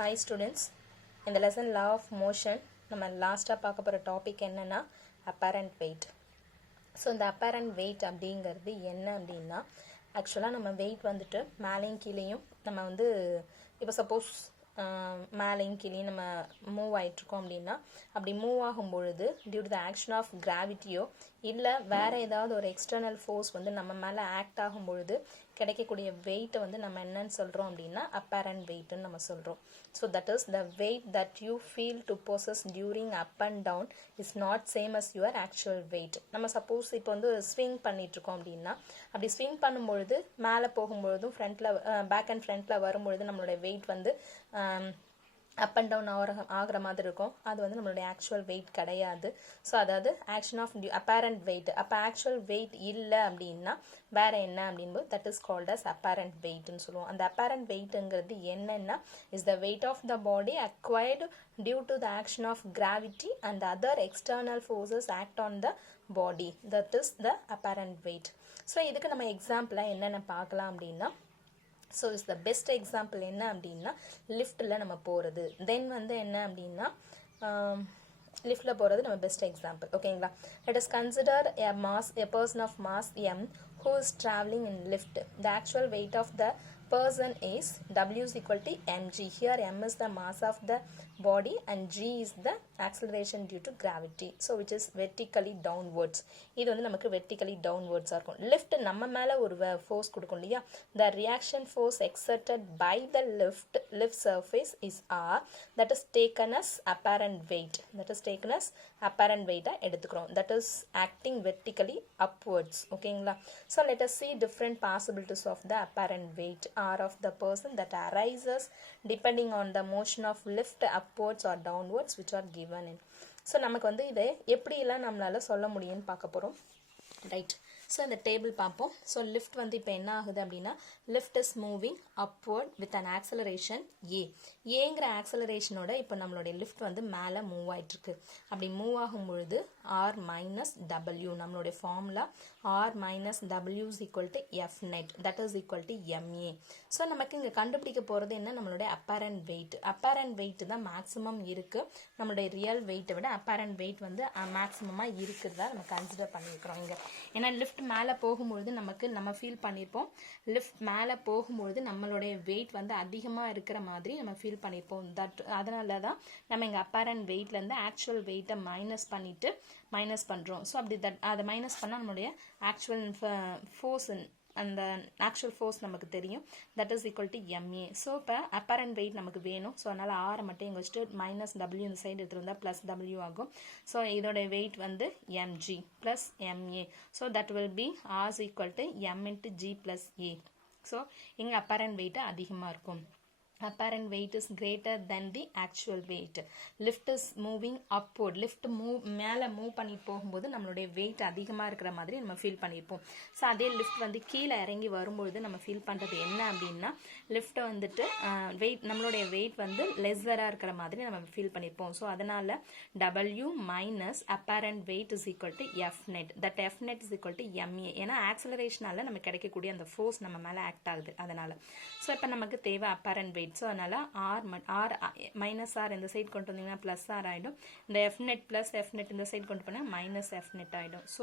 Hi students, in the lesson law of motion நம்ம லாஸ்ட்டாக பார்க்க போகிற டாபிக் என்னென்னா apparent weight. ஸோ இந்த apparent weight அப்படிங்கிறது என்ன அப்படின்னா ஆக்சுவலாக நம்ம வெயிட் வந்துட்டு மேலேயும் கீழேயும் நம்ம வந்து இப்போ சப்போஸ் மேலேயும் கீழேயும் நம்ம மூவ் ஆகிட்ருக்கோம் அப்படின்னா அப்படி மூவ் ஆகும் பொழுது due to the action of கிராவிட்டியோ இல்லை வேறு ஏதாவது ஒரு எக்ஸ்டர்னல் ஃபோர்ஸ் வந்து நம்ம மேலே ஆக்ட் ஆகும் பொழுது கிடைக்கக்கூடிய வெயிட்டை வந்து நம்ம என்னன்னு சொல்கிறோம் அப்படின்னா அப்பேரண்ட் வெயிட்னு நம்ம சொல்கிறோம். So that is the weight that you feel to possess during up and down is not same as your actual weight. நம்ம சப்போஸ் இப்போ வந்து ஸ்விங் பண்ணிகிட்ருக்கோம் அப்படின்னா அப்படி ஸ்விங் பண்ணும்பொழுது மேலே போகும்பொழுதும் ஃப்ரண்ட்டில் பேக் அண்ட் ஃப்ரண்ட்டில் வரும்பொழுது நம்மளோட வெயிட் வந்து அப் அண்ட் டவுன் ஆகிற மாதிரி இருக்கும். அது வந்து நம்மளுடைய ஆக்சுவல் வெயிட் கிடையாது. ஸோ அதாவது ஆக்ஷன் ஆஃப் அப்பேரண்ட் வெயிட். அப்போ ஆக்சுவல் வெயிட் இல்லை அப்படின்னா வேற என்ன அப்படின்போது that is called as apparent வெயிட்னு சொல்லுவோம். அந்த அப்பேரண்ட் வெயிட்ங்கிறது என்னன்னா is the weight of the body acquired due to the action of gravity and other external forces act on the body. That is the apparent weight. So இதுக்கு நம்ம எக்ஸாம்பிளாக என்னென்ன பார்க்கலாம் அப்படின்னா so is the best example என்ன அப்படின்னா லிஃப்ட்டில் நம்ம போகிறது. தென் வந்து என்ன அப்படின்னா லிஃப்ட்டில் போகிறது நம்ம பெஸ்ட் எக்ஸாம்பிள். ஓகேங்களா? Let us consider a person of mass m who is traveling in lift. The actual weight of the person is W is equal to mg. Here m is the mass of the body and g is the acceleration due to gravity. So which is vertically downwards. இது வந்து நமக்கு vertically downwards இருக்கும். lift நம்ம மேலே ஒரு force கொடுக்கும் இல்லையா? The reaction force exerted by the lift surface is R. That is taken as apparent weight. That is taken as apparent weight எடுத்துக்கிறோம். That is acting vertically upwards. ஓகேங்களா? So let us see different possibilities of the apparent weight R of the person that arises depending on the motion of lift upwards or downwards which are given in. So நமக்கு வந்து இதை எப்படியெல்லாம் நம்மளால சொல்ல முடியும்னு பார்க்க போகிறோம். ரைட். ஸோ இந்த டேபிள் பார்ப்போம். ஸோ லிஃப்ட் வந்து இப்போ என்ன ஆகுது அப்படின்னா lift is moving upward with an acceleration ஏங்கிற ஆக்சலரேஷனோட இப்போ நம்மளுடைய லிஃப்ட் வந்து மேலே மூவ் ஆகிட்டுருக்கு. அப்படி மூவ் ஆகும் பொழுது ஆர் மைனஸ் டபிள்யூ நம்மளுடைய formula R minus W is equal to F net that is equal to MA. So நமக்கு இங்கே கண்டுபிடிக்க போகிறது என்ன நம்மளுடைய அப்பேரண்ட் வெயிட். அப்பேரண்ட் வெயிட் தான் மேக்ஸிமம் இருக்குது. நம்மளுடைய ரியல் வெயிட்டை விட அப்பேரண்ட் வெயிட் வந்து மேக்ஸிமமாக இருக்கிறதா நம்ம கன்சிடர் பண்ணியிருக்கிறோம் இங்கே. ஏன்னா லிஃப்ட் மேலே போகும்பொழுது நம்ம ஃபீல் பண்ணியிருப்போம். லிஃப்ட் மேலே போகும்பொழுது நம்மளுடைய வெயிட் வந்து அதிகமாக இருக்கிற மாதிரி நம்ம ஃபீல் பண்ணியிருப்போம். அதனால தான் நம்ம இங்கே அப்பேரண்ட் வெயிட்லேருந்து ஆக்சுவல் வெயிட்டை மைனஸ் பண்ணுறோம். ஸோ அப்படி அதை மைனஸ் பண்ணால் நம்மளுடைய ஆக்சுவல் ஃபோர்ஸ் அந்த ஆக்சுவல் ஃபோர்ஸ் நமக்கு தெரியும். That is equal to MA. So இப்போ அப்பேரண்ட் வெயிட் நமக்கு வேணும். ஸோ அதனால் ஆரை மட்டும் இங்கே வச்சுட்டு மைனஸ் டபிள்யூ இந்த சைடு எடுத்துருந்தா ப்ளஸ் டபிள்யூ ஆகும். ஸோ இதோட வெயிட் வந்து MG plus MA. So that will be R equal to M into G plus A. So இங்கே அப்பேரண்ட் வெயிட்டு அதிகமாக இருக்கும். Apparent weight is greater than the actual weight. Lift is moving upward. Lift மேலே move பண்ணி போகும்போது நம்மளுடைய wait அதிகமாக இருக்கிற மாதிரி நம்ம ஃபீல் பண்ணியிருப்போம். ஸோ அதே லிஃப்ட் வந்து கீழே இறங்கி வரும்பொழுது நம்ம ஃபீல் பண்ணுறது என்ன அப்படின்னா லிஃப்ட்டை வந்துட்டு வெயிட் நம்மளுடைய வெயிட் வந்து லெஸ்ஸராக இருக்கிற மாதிரி நம்ம ஃபீல் பண்ணியிருப்போம். ஸோ அதனால் W minus apparent wait is equal to F net. That F net is equal to MA. ஏன்னா ஆக்சலரேஷனால நம்ம கிடைக்கக்கூடிய அந்த ஃபோர்ஸ் நம்ம மேலே ஆக்ட் ஆகுது அதனால். ஸோ இப்போ நமக்கு தேவை அப்பேரண்ட் வெயிட். ஸோ அதனால் ஆர் மைனஸ் ஆர் இந்த சைட் கொண்டு வந்தீங்கன்னா ப்ளஸ் ஆர் ஆகிடும். இந்த F net plus F net இந்த சைட் கொண்டு போனால் மைனஸ் எஃப் நெட் ஆகிடும். ஸோ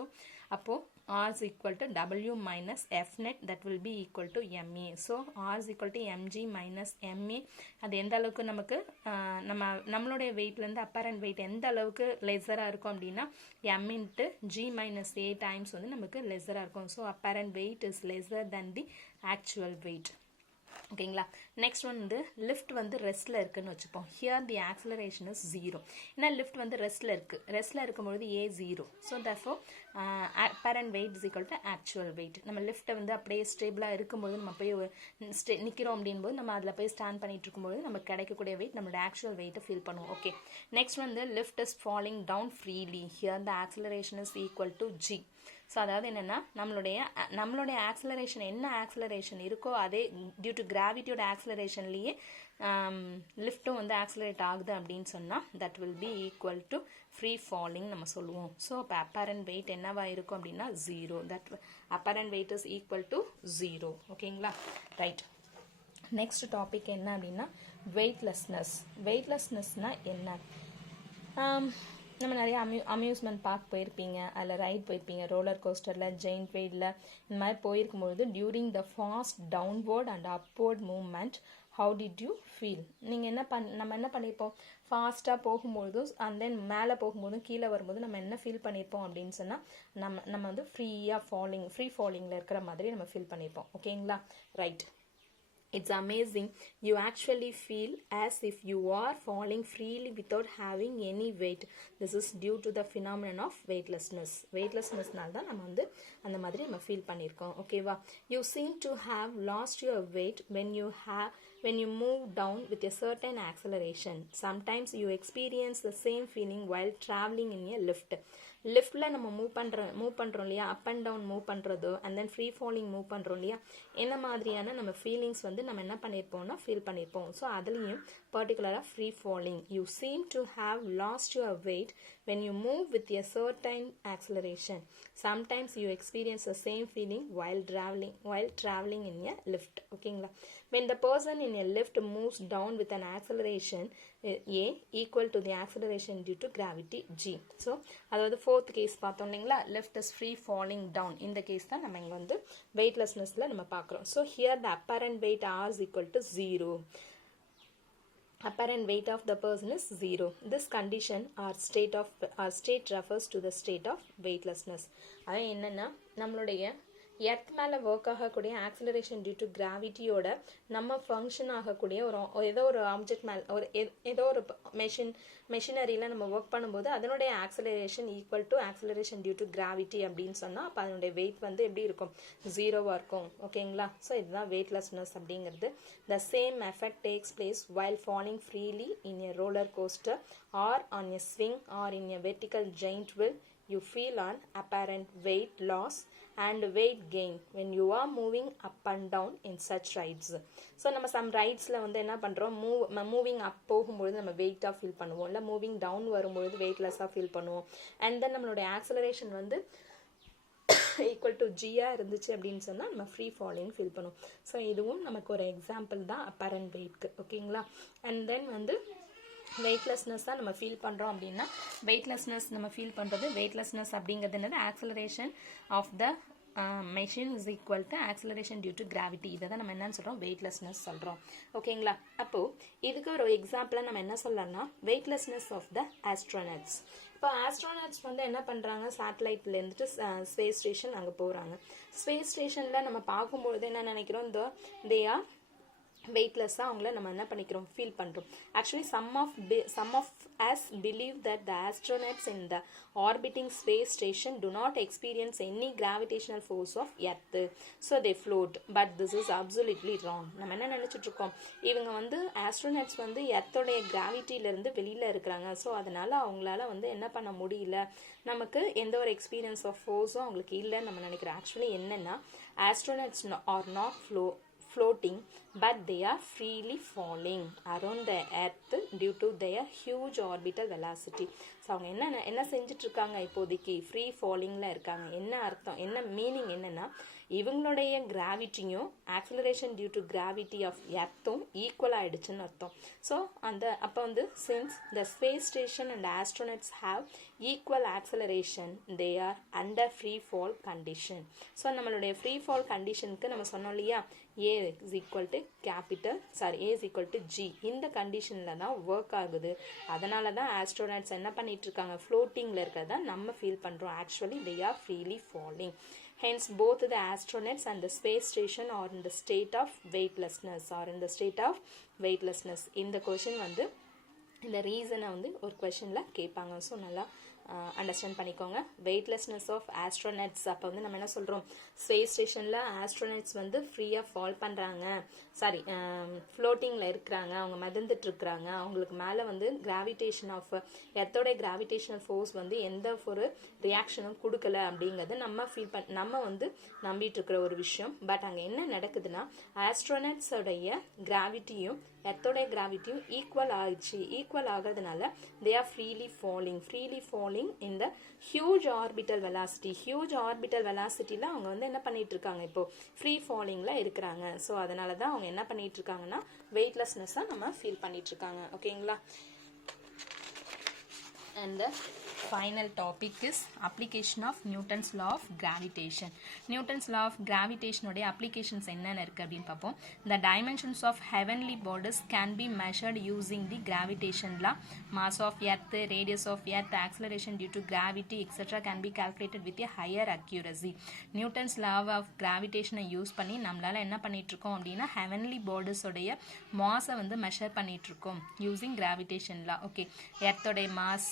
அப்போது R is equal to W minus F net that will be equal to MA. So R is equal to MG minus MA. அது எந்த அளவுக்கு நமக்கு நம்மளுடைய வெயிட்லேருந்து அப்பேரண்ட் வெயிட் எந்த அளவுக்கு லெஸராக இருக்கும் அப்படின்னா எம் இன்ட்டு ஜி மைனஸ் ஏ டைம்ஸ் வந்து நமக்கு லெஸராக இருக்கும். So apparent wait is lesser then the actual wait. ஓகேங்களா? நெக்ஸ்ட் வந்து லிஃப்ட் வந்து ரெஸ்ட்டில் இருக்குன்னு வச்சுப்போம். Here the acceleration is 0. ஏன்னா லிஃப்ட் வந்து ரெஸ்ட்டில் இருக்கும்பொழுது ஏ 0. So therefore apparent wait is equal to actual weight. நம்ம லிஃப்ட்டை வந்து அப்படியே ஸ்டேபிளாக இருக்கும்போது நம்ம போய் நிற்கிறோம் அப்படின்போது நம்ம அதில் போய் ஸ்டாண்ட் பண்ணிட்டு இருக்கும்போது நமக்கு கிடைக்கக்கூடிய வெயிட் நம்மளோட ஆக்சுவல் வெயிட்டை ஃபீல் பண்ணுவோம். ஓகே. நெக்ஸ்ட் வந்து lift is falling down freely. Here the acceleration is equal to G. So அதாவது என்னென்னா நம்மளுடைய ஆக்சலரேஷன் என்ன ஆக்சலரேஷன் இருக்கோ அதே டியூ டு கிராவிட்டியோட ஆக்சலரேஷன்லேயே லிஃப்ட்டும் வந்து ஆக்சலரேட் ஆகுது அப்படின்னு சொன்னால் that will be equal to free falling நம்ம சொல்லுவோம். ஸோ இப்போ அப்பேரண்ட் வெயிட் என்னவா இருக்கும் அப்படின்னா 0. That apparent wait is equal to 0. ஓகேங்களா? ரைட். நெக்ஸ்ட் டாபிக் என்ன அப்படின்னா வெயிட்லெஸ்னஸ்னால் என்ன? நம்ம நிறைய அம்யூஸ்மெண்ட் பார்க் போயிருப்பீங்க, அதில் ரைட் போயிருப்பீங்க, ரோலர் கோஸ்டரில், ஜெயின்ட் வெயிலில், இந்த மாதிரி போயிருக்கும்பொழுது during the fast downward and upward movement how did you feel? நீங்கள் நம்ம என்ன பண்ணியிருப்போம், ஃபாஸ்ட்டாக போகும்பொழுதும் அண்ட் தென் மேலே போகும்போதும் கீழே வரும்போது நம்ம என்ன ஃபீல் பண்ணியிருப்போம் அப்படின்னு சொன்னால் நம்ம வந்து ஃப்ரீ ஃபாலிங்கில் இருக்கிற மாதிரி நம்ம ஃபீல் பண்ணியிருப்போம். ஓகேங்களா? Right. It's amazing. You actually feel as if you are falling freely without having any weight. This is due to the phenomenon of weightlessness. Weightlessness-னால தான் நம்ம வந்து அந்த மாதிரி நம்ம ஃபீல் பண்ணியிருக்கோம். ஓகேவா? You seem to have lost your weight when you move down with a certain acceleration. Sometimes you experience the same feeling while traveling in a lift. லிஃப்டில் நம்ம move பண்ணுறோம் இல்லையா, அப் அண்ட் டவுன் மூவ் பண்ணுறதோ and then free falling move பண்ணுறோம் இல்லையா, என்ன மாதிரியான நம்ம feelings வந்து நம்ம என்ன பண்ணியிருப்போம்னா ஃபீல் பண்ணியிருப்போம். ஸோ அதுலேயும் பர்டிகுலராக free falling. You seem to have last your wait when you move with a certain acceleration. Sometimes you experience the same feeling while traveling in a lift. ஓகேங்களா? When the person in a lift moves down with an acceleration A equal to the acceleration due to gravity G. So அதாவது fourth case பார்த்தோம் இல்லைங்களா, lift is free falling down. இந்த case தான் நம்ம இங்கே வந்து வெயிட்லெஸ்னஸில் நம்ம பார்க்குறோம். So here the apparent weight R is equal to 0. Apparent weight of the person is 0. This condition or state refers to the state of weightlessness. அது என்னன்னா நம்மளுடைய எர்த் மேலே ஒர்க் ஆகக்கூடிய ஆக்சிலரேஷன் டியூ டு கிராவிட்டியோட நம்ம ஃபங்க்ஷன் ஆகக்கூடிய ஏதோ ஒரு object மேலே ஏதோ ஒரு மெஷினரியில் நம்ம ஒர்க் பண்ணும்போது அதனுடைய acceleration equal to acceleration due to gravity அப்படின்னு சொன்னால் அப்போ அதனுடைய வெயிட் வந்து எப்படி இருக்கும், 0வாக இருக்கும். ஓகேங்களா? ஸோ இதுதான் வெயிட்லெஸ்னஸ் அப்படிங்கிறது. The same effect takes place while falling freely in a roller coaster or on a swing or in a vertical giant wheel. You feel an apparent weight loss and weight gain when you are moving up and down in such rides. So நம்ம some ரைட்ஸில் வந்து என்ன பண்ணுறோம், moving அப் போகும்பொழுது நம்ம வெயிட்டாக feel பண்ணுவோம், இல்லை moving down வரும்பொழுது வெயிட்லெஸ்ஸாக ஃபீல் பண்ணுவோம். அண்ட் தென் நம்மளுடைய ஆக்சலரேஷன் வந்து ஈக்குவல் டு ஜியாக இருந்துச்சு அப்படின்னு சொன்னால் நம்ம ஃப்ரீ ஃபாலிங் ஃபீல் பண்ணுவோம். ஸோ இதுவும் நமக்கு ஒரு எக்ஸாம்பிள் தான் அப்பரண்ட் வெயிட்க்கு. ஓகேங்களா? அண்ட் தென் வந்து வெயிட்லெஸ்னஸ் தான் நம்ம ஃபீல் பண்ணுறோம் அப்படின்னா வெயிட்லெஸ்னஸ் நம்ம ஃபீல் பண்ணுறது வெயிட்லெஸ்னஸ் அப்படிங்கிறது என்னது, acceleration of the machine is equal to acceleration due to gravity. இதை தான் நம்ம என்னன்னு சொல்கிறோம், வெயிட்லெஸ்னஸ் சொல்கிறோம். ஓகேங்களா? அப்போது இதுக்கு ஒரு எக்ஸாம்பிளாக நம்ம என்ன சொல்லலாம்னா வெயிட்லெஸ்னஸ் ஆஃப் த ஆஸ்ட்ரோனட்ஸ். இப்போ ஆஸ்ட்ரோனட்ஸ் வந்து என்ன பண்ணுறாங்க, சேட்டலைட்டில் இருந்துட்டு ஸ்பேஸ் ஸ்டேஷன் அங்கே போகிறாங்க. ஸ்பேஸ் ஸ்டேஷனில் நம்ம பார்க்கும்பொழுது என்ன நினைக்கிறோம், தே ஆர் வெயிட்லெஸ்ஸாக அவங்கள நம்ம என்ன பண்ணிக்கிறோம், ஃபீல் பண்ணுறோம். Actually some of us believe that the astronauts in the orbiting space station do not experience any gravitational force of earth, so they float, but this is absolutely wrong. நம்ம என்ன நினச்சிட்டு இருக்கோம், இவங்க வந்து ஆஸ்ட்ரோனட்ஸ் வந்து எர்த்தோடைய கிராவிட்டியிலேருந்து வெளியில் இருக்கிறாங்க, ஸோ அதனால் அவங்களால வந்து என்ன பண்ண முடியல, நமக்கு எந்த ஒரு எக்ஸ்பீரியன்ஸ் ஆஃப் ஃபோர்ஸும் அவங்களுக்கு இல்லைன்னு நம்ம நினைக்கிறோம். ஆக்சுவலி என்னென்னா astronauts are not floating, but they are freely falling around the earth due to their huge orbital velocity. So அவங்க என்ன செஞ்சுட்டு இருக்காங்க, இப்போதைக்கு ஃப்ரீ ஃபாலிங்கில் இருக்காங்க. என்ன அர்த்தம், என்ன மீனிங் என்னென்னா இவங்களுடைய கிராவிட்டியும் acceleration due to gravity of எர்த்தும் ஈக்குவல் ஆகிடுச்சுன்னு அர்த்தம். ஸோ அப்போ வந்து since the space station and astronauts have equal acceleration they are under free fall condition. So நம்மளுடைய ஃப்ரீ ஃபால் கண்டிஷனுக்கு நம்ம சொன்னோம் இல்லையா, A is equal to A is equal to G. இந்த கண்டிஷனில் தான் ஒர்க் ஆகுது. அதனால தான் ஆஸ்ட்ரோனட்ஸ் என்ன பண்ணிட்டு இருக்காங்க, ஃப்ளோட்டிங்கில் இருக்கிறதா நம்ம ஃபீல் பண்ணுறோம். Actually they are freely falling. Hence both the astronauts and the space station are in the state of weightlessness. இந்த கொஷின் வந்து இந்த ரீசனை வந்து ஒரு கொஷனில் கேட்பாங்க. ஸோ நல்லா அண்டர்ஸ்டாண்ட் பண்ணிக்கோங்க. Weightlessness of astronauts. அப்போ வந்து நம்ம என்ன சொல்கிறோம், ஸ்பேஸ் ஸ்டேஷனில் ஆஸ்ட்ரோனட்ஸ் வந்து ஃப்ரீயாக ஃபால் பண்ணுறாங்க, ஃப்ளோட்டிங்கில் இருக்கிறாங்க, அவங்க மிதந்துட்டு இருக்கிறாங்க, அவங்களுக்கு மேலே வந்து கிராவிடேஷன் ஆஃப் எர்த்தோட கிராவிடேஷனல் ஃபோர்ஸ் வந்து எந்த ஒரு ரியாக்ஷனும் கொடுக்கல அப்படிங்கிறது நம்ம வந்து நம்பிட்டு இருக்கிற ஒரு விஷயம். பட் அங்கே என்ன நடக்குதுன்னா ஆஸ்ட்ரோனட்ஸோடைய கிராவிட்டியும் எர்த்தோடைய கிராவிட்டியும் ஈக்குவல் ஆயிடுச்சு. ஈக்குவல் ஆகிறதுனால they are freely falling in the huge orbital velocity. Huge orbital வெலாசிட்டியில் அவங்க வந்து என்ன பண்ணிட்டு இருக்காங்க, இப்போ ஃப்ரீ ஃபாலிங்கில் இருக்கிறாங்க. ஸோ அதனால தான் அவங்க என்ன பண்ணிட்டு இருக்காங்கன்னா வெயிட்லெஸ்னஸாக நம்ம ஃபீல் பண்ணிட்டு இருக்காங்க. ஓகேங்களா. And the final topic is application of Newton's law of gravitation. Newton's law of gravitation உடைய applications என்னென்ன இருக்கு அப்படின்னு பார்ப்போம். The dimensions of heavenly bodies can be measured using the gravitation law. Mass of earth, radius of earth, acceleration due to gravity, etc. can be calculated with a higher accuracy. Newton's law of gravitation use பண்ணி நம்மளால என்ன பண்ணிட்டு இருக்கோம் அப்படின்னா heavenly bodies உடைய mass வந்து measure பண்ணிட்டு இருக்கோம் using gravitation law. Okay, earth உடைய mass,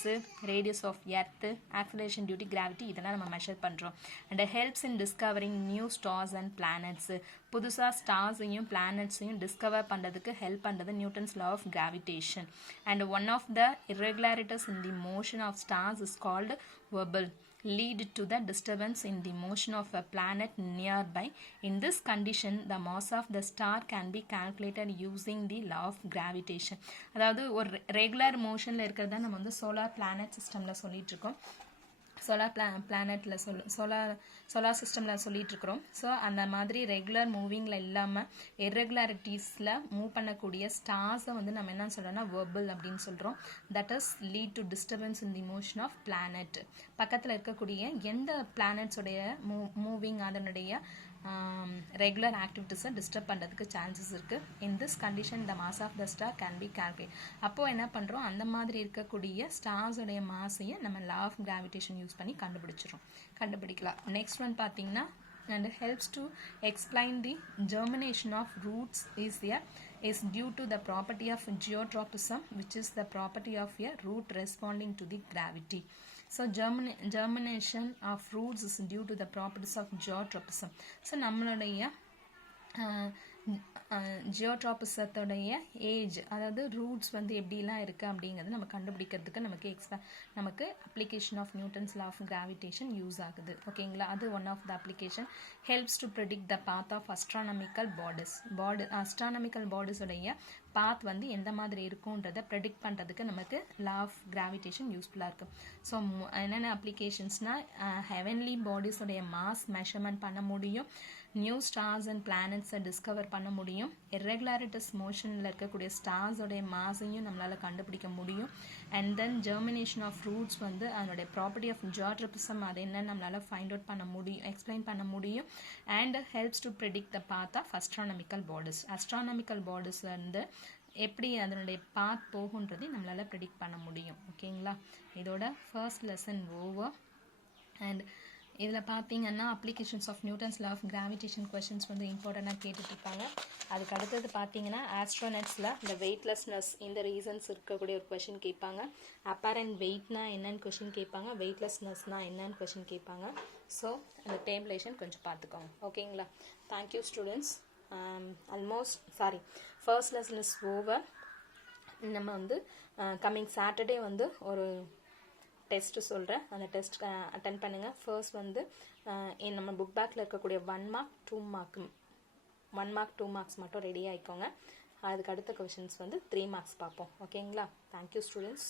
radius of earth, acceleration due to gravity இதெல்லாம் நம்ம மெஷர் பண்றோம். and helps in discovering new stars and planets. புதுசா ஸ்டார்ஸையும் பிளானட்ஸையும் டிஸ்கவர் பண்றதுக்கு ஹெல்ப் பண்றது Newton's law of gravitation. and one of the irregularities in the motion of stars is called wobble, lead to the disturbance in the motion of a planet nearby. In this condition, the mass of the star can be calculated using the law of gravitation. அதாவது ஒரு regular மோஷன்ல இருக்கிறதா நம்ம வந்து solar planet சிஸ்டம்ல சொல்லிட்டு இருக்கோம். Solar பிளானட்டில் solar சிஸ்டமில் சொல்லிட்டு இருக்கிறோம். ஸோ அந்த மாதிரி ரெகுலர் மூவிங்கில் இல்லாமல் இர்ரெகுலாரிட்டிஸில் மூவ் பண்ணக்கூடிய ஸ்டார்ஸை வந்து நம்ம என்ன சொல்கிறோம்னா வெர்பல் அப்படின்னு சொல்கிறோம். That is lead to disturbance in the motion of planet. பக்கத்தில் இருக்கக்கூடிய எந்த பிளானட்ஸோடைய மூவிங் அதனுடைய ரெகுலர் ஆக்டிவிட்டிஸை டிஸ்டர்ப் பண்ணுறதுக்கு சான்சஸ் இருக்குது. In this condition the mass of the star can be calculate. அப்போது என்ன பண்ணுறோம், அந்த மாதிரி இருக்கக்கூடிய ஸ்டார்ஸோடைய மாஸையும் நம்ம லா ஆஃப் கிராவிடேஷன் யூஸ் பண்ணி கண்டுபிடிக்கலாம். நெக்ஸ்ட் ஒன் பார்த்தீங்கன்னா and helps to explain the germination of roots is due to the property of geotropism, which is the property of a root responding to the gravity. So germination of roots is due to the properties of geotropism. So நம்மளுடைய ஜியோட்ராபிசத்தோடைய age, அதாவது roots வந்து எப்படிலாம் இருக்குது அப்படிங்கிறது நம்ம கண்டுபிடிக்கிறதுக்கு நமக்கு application of Newton's law of gravitation use ஆகுது. ஓகேங்களா. அது one of the application. Helps to predict the path of astronomical பாடிஸோடைய பாத் வந்து எந்த மாதிரி இருக்குன்றதை ப்ரெடிக்ட் பண்ணுறதுக்கு நமக்கு லா ஆஃப் கிராவிடேஷன் யூஸ்ஃபுல்லாக இருக்குது. ஸோ என்னென்ன அப்ளிகேஷன்ஸ்னால் ஹெவன்லி பாடிஸோடைய மாஸ் மெஷர்மெண்ட் பண்ண முடியும், நியூ ஸ்டார்ஸ் அண்ட் பிளானட்ஸை டிஸ்கவர் பண்ண முடியும், இர்ரெகுலாரிட்டிஸ் மோஷனில் இருக்கக்கூடிய ஸ்டார்ஸோடைய மாஸையும் நம்மளால் கண்டுபிடிக்க முடியும். And then germination of roots வந்து அதனுடைய ப்ராப்பர்ட்டி ஆஃப் ஜியோட்ரோபிசம் அது என்னன்னு நம்மளால் ஃபைண்ட் அவுட் பண்ண முடியும், எக்ஸ்பிளைன் பண்ண முடியும். And helps to predict the path of astronomical bodies வந்து எப்படி அதனுடைய பாத் போகுன்றதை நம்மளால் ப்ரெடிக்ட் பண்ண முடியும். ஓகேங்களா. இதோட ஃபர்ஸ்ட் லெசன் ஓவர். அண்ட் இதில் பார்த்தீங்கன்னா applications of Newton's law of gravitation questions வந்து இம்பார்ட்டண்ட்டாக கேட்டுட்ருப்பாங்க. அதுக்கு அடுத்தது பார்த்தீங்கன்னா ஆஸ்ட்ரோனட்ஸில் இந்த வெயிட்லெஸ்னஸ் இந்த ரீசன்ஸ் இருக்கக்கூடிய ஒரு கொஷின் கேட்பாங்க. அப்பேரண்ட் வெயிட்னா என்னன்னு கொஷின் கேட்பாங்க, வெயிட்லெஸ்னஸ்னா என்னன்னு கொஷின் கேட்பாங்க. ஸோ அந்த டேபிளேஷன் கொஞ்சம் பார்த்துக்கோங்க. ஓகேங்களா. Thank you students. First lesson is over. நம்ம வந்து கம்மிங் சாட்டர்டே வந்து ஒரு டெஸ்ட்டு சொல்கிறேன், அந்த டெஸ்ட் அட்டன் பண்ணுங்கள். ஃபர்ஸ்ட் வந்து நம்ம புக் பேக்கில் இருக்கக்கூடிய 1 மார்க் 2 மார்க்ஸ் மட்டும் ரெடி ஆகிக்கோங்க. அதுக்கு அடுத்த கொஷின்ஸ் வந்து 3 மார்க்ஸ் பார்ப்போம். ஓகேங்களா. Thank you students.